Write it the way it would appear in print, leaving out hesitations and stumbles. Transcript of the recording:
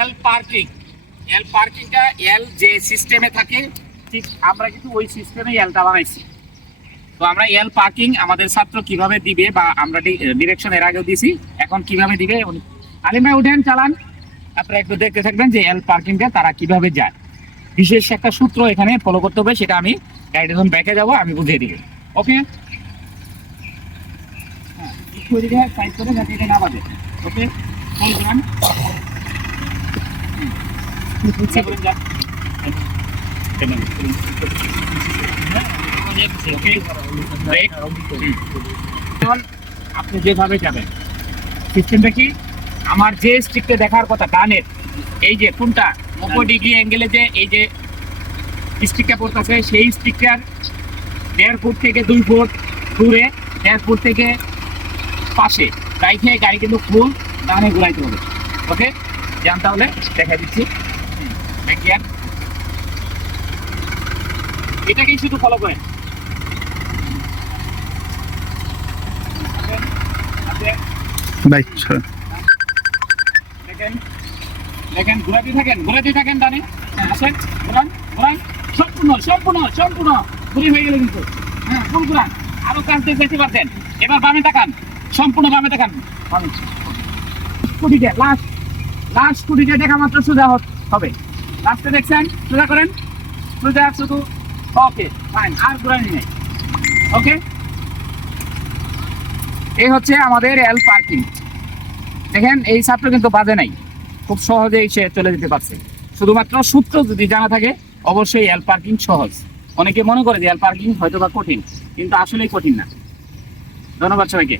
এল parking. এল পার্কিংটা এল যে সিস্টেমে থাকে ঠিক আমরা কিন্তু ওই সিস্টেমে এলটা বানাইছি। তো আমরা এল পার্কিং আমাদের ছাত্র কিভাবে দিবে বা আমরা ডিরেকশন এর আগেও দিছি, এখন কিভাবে দিবে আলিম ভাই উঠেন চালান, আপনারা একটু দেখতে থাকবেন যে এল পার্কিংটা তারা কিভাবে যায়। বিশেষ একটা সূত্র এখানে ফলো করতে হবে, সেটা আমি গাড়িটা যখন ব্যাকে যাবো আমি বুঝিয়ে দিই। ওকে, হ্যাঁ একটু এদিকে সাইড করে যাতে এটা না বাজে। ওকে ফুল গান আপনি যেভাবে যাবেন সিস্টেমটা কি, আমার যে স্টিকটা দেখার কথা ডানের, এই যে কোনটা 90 ডিগ্রি অ্যাঙ্গেলে যে এই যে স্টিকটা পড়তেছে, সেই স্টিকটার 1.5 ফুট থেকে 2 ফুট দূরে, 1.5 ফুট থেকে পাশে রাইখে গাড়ি কিন্তু ফুল ডানে ঘুরাইতে হবে। ওকে যান তাহলে দেখা দিচ্ছি। এটাকেই শুধু ফলো করেন। দেখেন দেখেন ঘুরাতে থাকেন ডানে, আসেন ঘুরান ঘুরান, সম্পূর্ণ সম্পূর্ণ সম্পূর্ণ ঘুরি হয়ে গেল কিন্তু। হ্যাঁ ফুল ঘুরান, আরো কাঁচতে যেতে পারতেন। এবার বামে তাকান, সম্পূর্ণ বামে তাকান। স্কুটিতে লাস্ট স্কুটিতে দেখা মাত্র সোজা হবে। লাস্টে দেখছেন, সোজা করেন, সোজা শুধু। ওকে ফাইন, আর ঘুরানি নেই। ওকে, এই হচ্ছে আমাদের এল পার্কিং। দেখেন এই ছাত্র কিন্তু বাজে নাই, খুব সহজেই সে চলে যেতে পারছে। শুধুমাত্র সূত্র যদি জানা থাকে অবশ্যই এল পার্কিং সহজ। অনেকে মনে করে যে এল পার্কিং হয়তো বা কঠিন, কিন্তু আসলেই কঠিন না। ধন্যবাদ সবাইকে।